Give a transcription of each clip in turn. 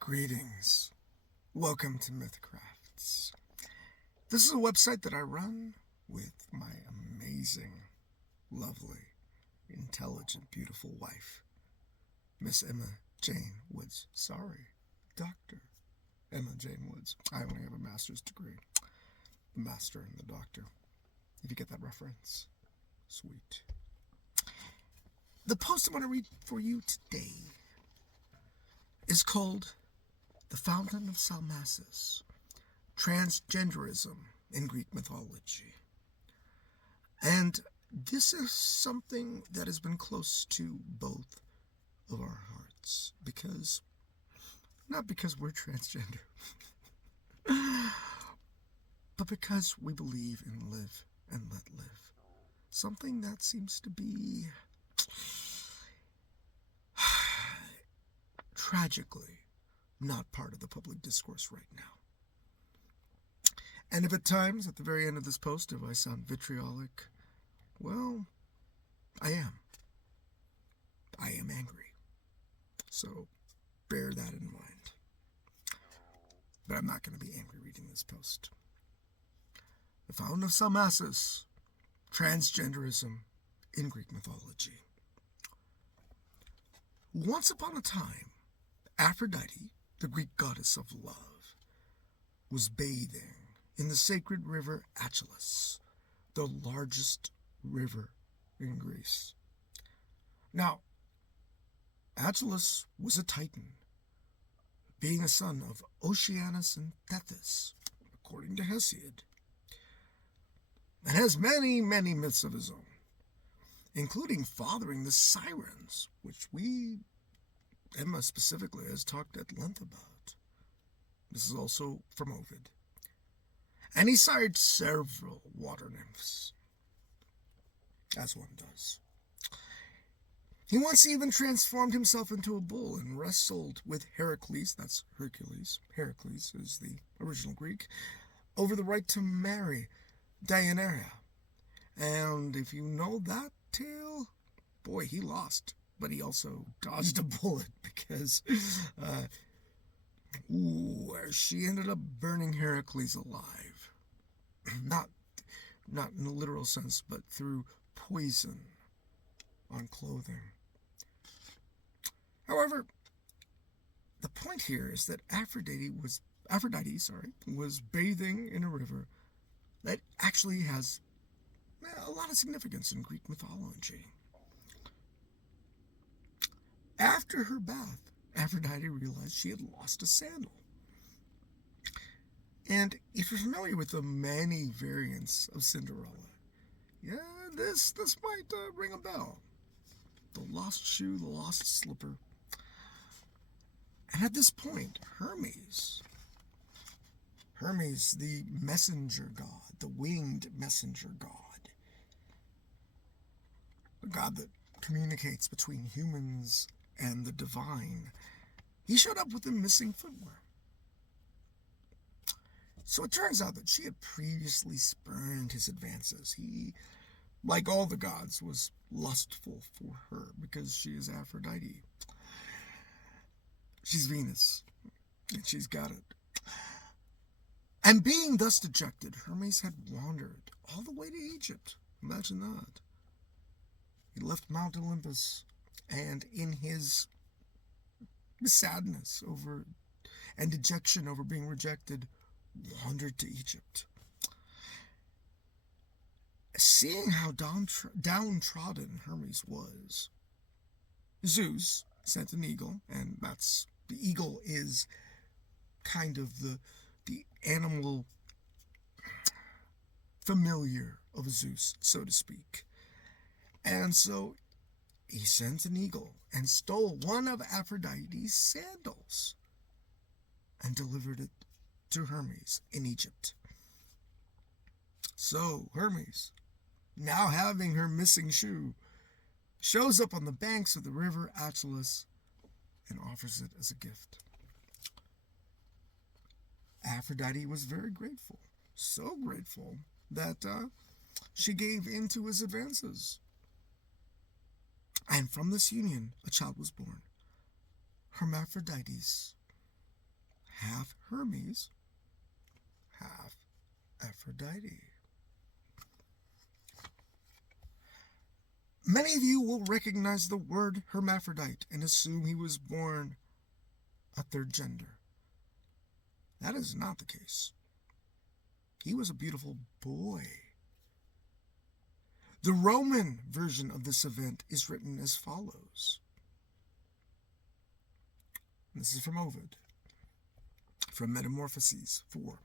Greetings. Welcome to Mythcrafts. This is a website that I run with my amazing, lovely, intelligent, beautiful wife, Miss Emma Jane Woods. Sorry, Dr. Emma Jane Woods. I only have a master's degree. The master and the doctor. If you get that reference, sweet. The post I want to read for you today is called The Fountain of Salmacis, Transgenderism in Greek Mythology. And this is something that has been close to both of our hearts, not because we're transgender, but because we believe in live and let live. Something that seems to be tragically not part of the public discourse right now. And if at times, at the very end of this post, if I sound vitriolic, well, I am. I am angry. So bear that in mind. But I'm not going to be angry reading this post. The Fountain of Salmacis, Transgenderism in Greek Mythology. Once upon a time, Aphrodite, the Greek goddess of love, was bathing in the sacred river Achelous, the largest river in Greece. Now, Achelous was a titan, being a son of Oceanus and Tethys, according to Hesiod, and has many, many myths of his own, including fathering the sirens, which Emma specifically has talked at length about. This is also from Ovid. And he sired several water nymphs, as one does. He once even transformed himself into a bull and wrestled with Heracles, that's Hercules, Heracles is the original Greek, over the right to marry Deianira. And if you know that tale, boy, he lost. But he also dodged a bullet because she ended up burning Heracles alive. Not in a literal sense, but through poison on clothing. However, the point here is that Aphrodite was bathing in a river that actually has a lot of significance in Greek mythology. After her bath, Aphrodite realized she had lost a sandal. And if you're familiar with the many variants of Cinderella, this might ring a bell. The lost shoe, the lost slipper. And at this point, Hermes, the messenger god, the winged messenger god, the god that communicates between humans and the divine, he showed up with the missing footwear. So it turns out that she had previously spurned his advances. He, like all the gods, was lustful for her because she is Aphrodite. She's Venus, and she's got it. And being thus dejected, Hermes had wandered all the way to Egypt. Imagine that. He left Mount Olympus, and in his sadness over and dejection over being rejected, wandered to Egypt. Seeing how downtrodden Hermes was, Zeus sent an eagle, and the eagle is kind of the animal familiar of Zeus, so to speak. And so he sent an eagle and stole one of Aphrodite's sandals and delivered it to Hermes in Egypt. So Hermes, now having her missing shoe, shows up on the banks of the river Achelous and offers it as a gift. Aphrodite was very grateful, so grateful that she gave in to his advances. And from this union, a child was born, Hermaphrodite, half Hermes, half Aphrodite. Many of you will recognize the word hermaphrodite and assume he was born a third gender. That is not the case. He was a beautiful boy. The Roman version of this event is written as follows. This is from Ovid, from Metamorphoses 4.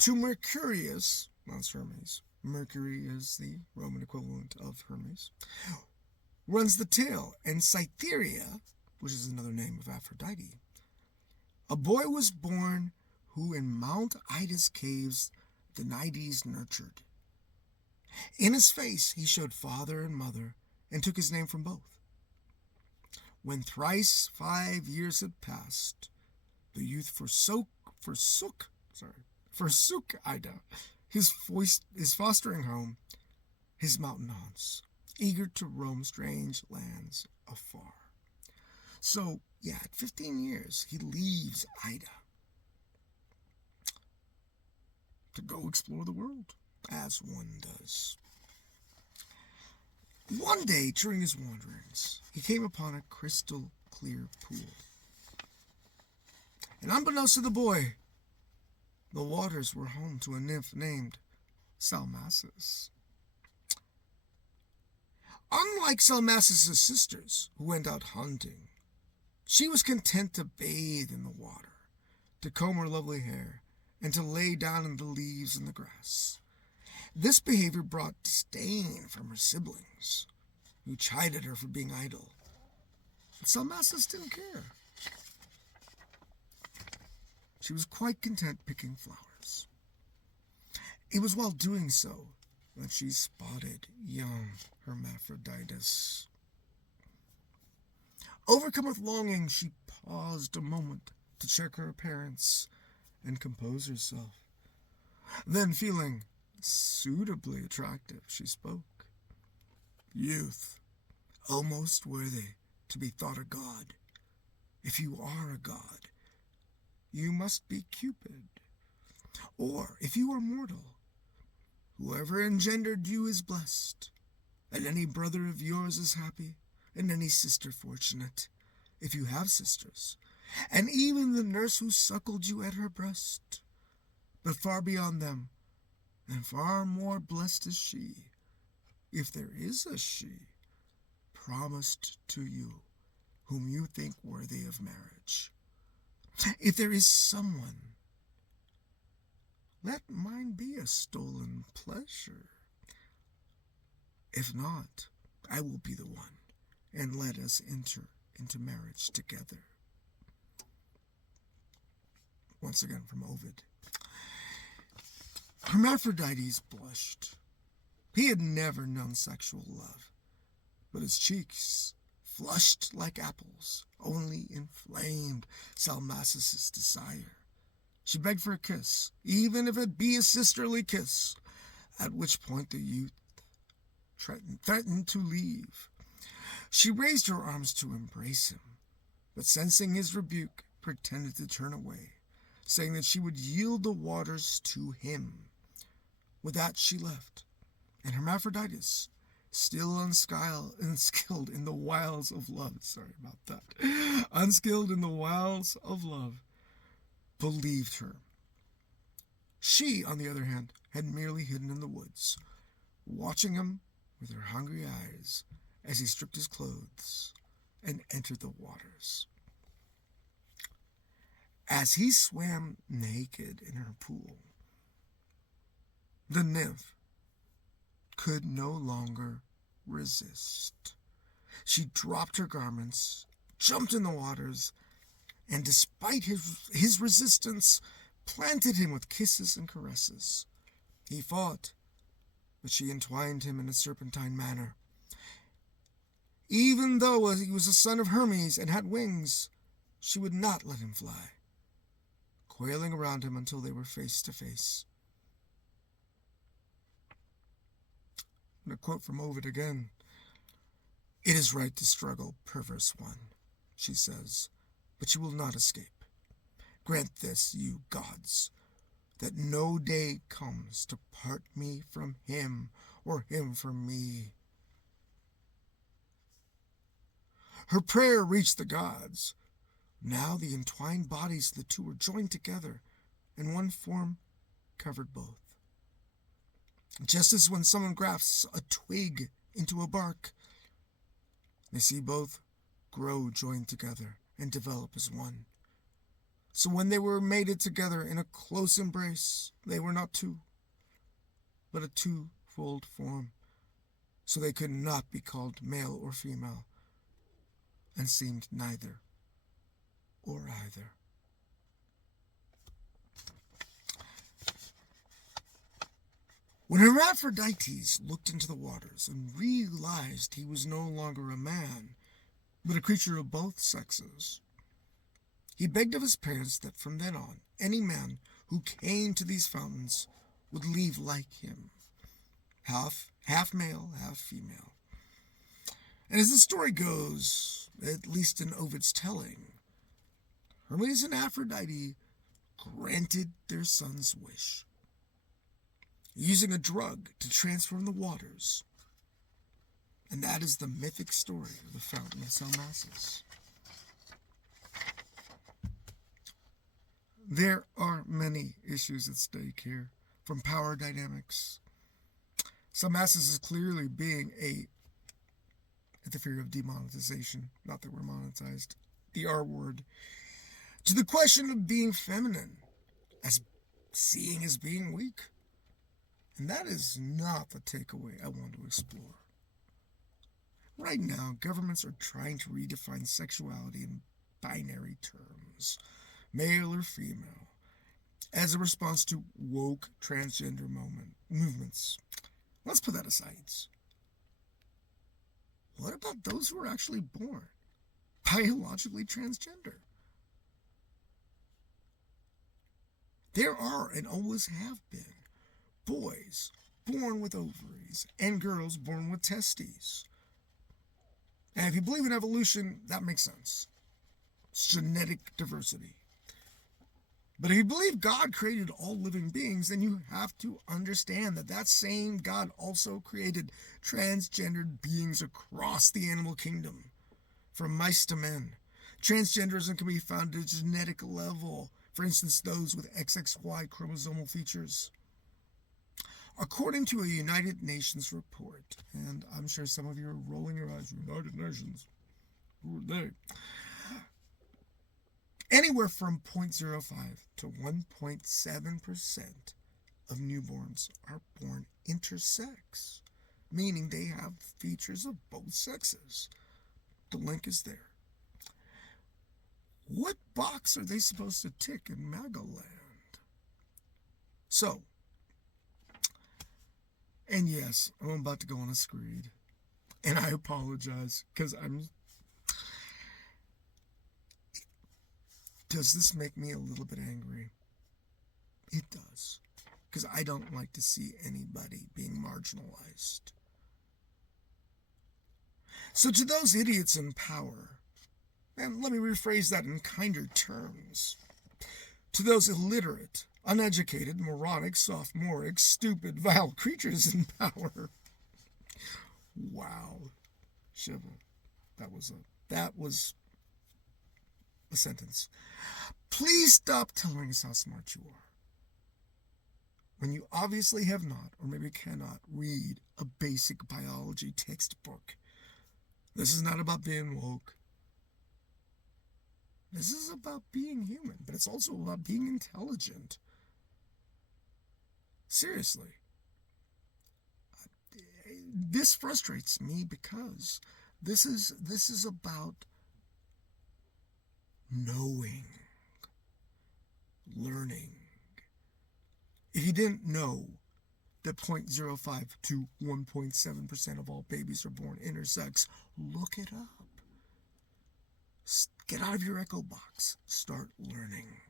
To Mercurius, that's Hermes, Mercury is the Roman equivalent of Hermes, runs the tale, and Cytherea, which is another name of Aphrodite, a boy was born who in Mount Ida's caves the Naiades nurtured. In his face he showed father and mother, and took his name from both. When thrice 5 years had passed, the youth forsook Ida, his fostering home, his mountain haunts, eager to roam strange lands afar. So, at 15 years, he leaves Ida to go explore the world, as one does. One day, during his wanderings, he came upon a crystal clear pool. And unbeknownst to the boy, the waters were home to a nymph named Salmacis. Unlike Salmacis' sisters, who went out hunting, she was content to bathe in the water, to comb her lovely hair, and to lay down in the leaves and the grass. This behavior brought disdain from her siblings, who chided her for being idle. But Salmacis didn't care. She was quite content picking flowers. It was while doing so that she spotted young Hermaphroditus. Overcome with longing, she paused a moment to check her appearance and compose herself. Then, feeling suitably attractive, she spoke. Youth, almost worthy to be thought a god. If you are a god, you must be Cupid. Or, if you are mortal, whoever engendered you is blessed, and any brother of yours is happy, and any sister fortunate, if you have sisters, and even the nurse who suckled you at her breast. But far beyond them, and far more blessed is she, if there is a she, promised to you, whom you think worthy of marriage. If there is someone, let mine be a stolen pleasure. If not, I will be the one, and let us enter into marriage together. Once again from Ovid. Hermaphrodites blushed. He had never known sexual love, but his cheeks, flushed like apples, only inflamed Salmacis' desire. She begged for a kiss, even if it be a sisterly kiss, at which point the youth threatened to leave. She raised her arms to embrace him, but sensing his rebuke, pretended to turn away, saying that she would yield the waters to him. With that she left, and Hermaphroditus, still unskilled in the wiles of love, unskilled in the wiles of love, believed her. She, on the other hand, had merely hidden in the woods, watching him with her hungry eyes as he stripped his clothes and entered the waters. As he swam naked in her pool, the nymph could no longer resist. She dropped her garments, jumped in the waters, and despite his resistance, planted him with kisses and caresses. He fought, but she entwined him in a serpentine manner. Even though he was a son of Hermes and had wings, she would not let him fly, coiling around him until they were face to face. And a quote from Ovid again. It is right to struggle, perverse one, she says, but you will not escape. Grant this, you gods, that no day comes to part me from him or him from me. Her prayer reached the gods. Now the entwined bodies of the two were joined together, and one form covered both. Just as when someone grafts a twig into a bark, they see both grow joined together and develop as one. So when they were mated together in a close embrace, they were not two, but a twofold form. So they could not be called male or female, and seemed neither or either. When Hermaphrodite looked into the waters and realized he was no longer a man, but a creature of both sexes, he begged of his parents that from then on, any man who came to these fountains would leave like him, half male, half female. And as the story goes, at least in Ovid's telling, Hermes and Aphrodite granted their son's wish, using a drug to transform the waters. And that is the mythic story of the Fountain of Salmacis. There are many issues at stake here, from power dynamics. Salmacis is clearly being at the fear of demonetization, not that we're monetized, the R word, to the question of being feminine, as seeing as being weak. And that is not the takeaway I want to explore. Right now, governments are trying to redefine sexuality in binary terms, male or female, as a response to woke transgender movements. Let's put that aside. What about those who are actually born biologically transgender? There are and always have been boys born with ovaries and girls born with testes. And if you believe in evolution, that makes sense. It's genetic diversity. But if you believe God created all living beings, then you have to understand that that same God also created transgendered beings across the animal kingdom, from mice to men. Transgenderism can be found at a genetic level, for instance, those with XXY chromosomal features. According to a United Nations report, and I'm sure some of you are rolling your eyes, United Nations, who are they? Anywhere from 0.05 to 1.7% of newborns are born intersex, meaning they have features of both sexes. The link is there. What box are they supposed to tick in MAGA land? So, and yes, I'm about to go on a screed, and I apologize, because does this make me a little bit angry? It does, because I don't like to see anybody being marginalized. So to those idiots in power, and let me rephrase that in kinder terms, to those illiterate, uneducated, moronic, sophomoric, stupid, vile creatures in power. Wow. Shiva. That was a sentence. Please stop telling us how smart you are, when you obviously have not, or maybe cannot, read a basic biology textbook. This is not about being woke. This is about being human, but it's also about being intelligent. Seriously. This frustrates me because this is about knowing, learning. If you didn't know that 0.05 to 1.7% of all babies are born intersex, look it up. Get out of your echo box. Start learning.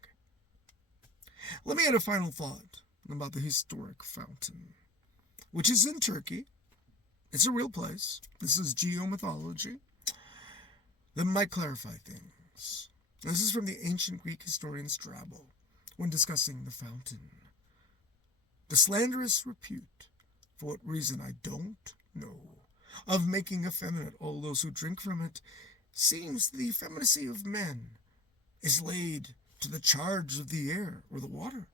Let me add a final thought about the historic fountain, which is in Turkey. It's a real place. This is geomythology that might clarify things. This is from the ancient Greek historian Strabo when discussing the fountain. The slanderous repute, for what reason I don't know, of making effeminate all those who drink from it, seems the effeminacy of men is laid to the charge of the air or the water.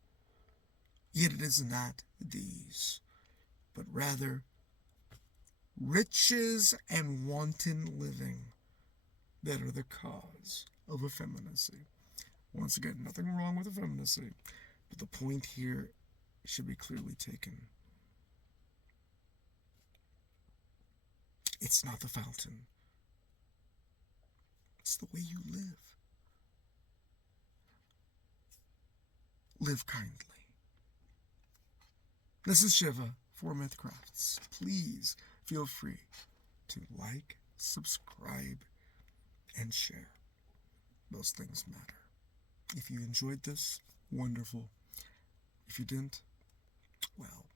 Yet it is not these, but rather riches and wanton living that are the cause of effeminacy. Once again, nothing wrong with effeminacy, but the point here should be clearly taken. It's not the fountain. It's the way you live. Live kindly. This is Shiva for Mythcrafts. Please feel free to like, subscribe, and share. Those things matter. If you enjoyed this, wonderful. If you didn't, well,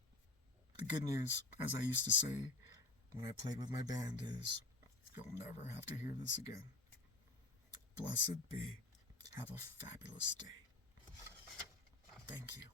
the good news, as I used to say when I played with my band, is you'll never have to hear this again. Blessed be. Have a fabulous day. Thank you.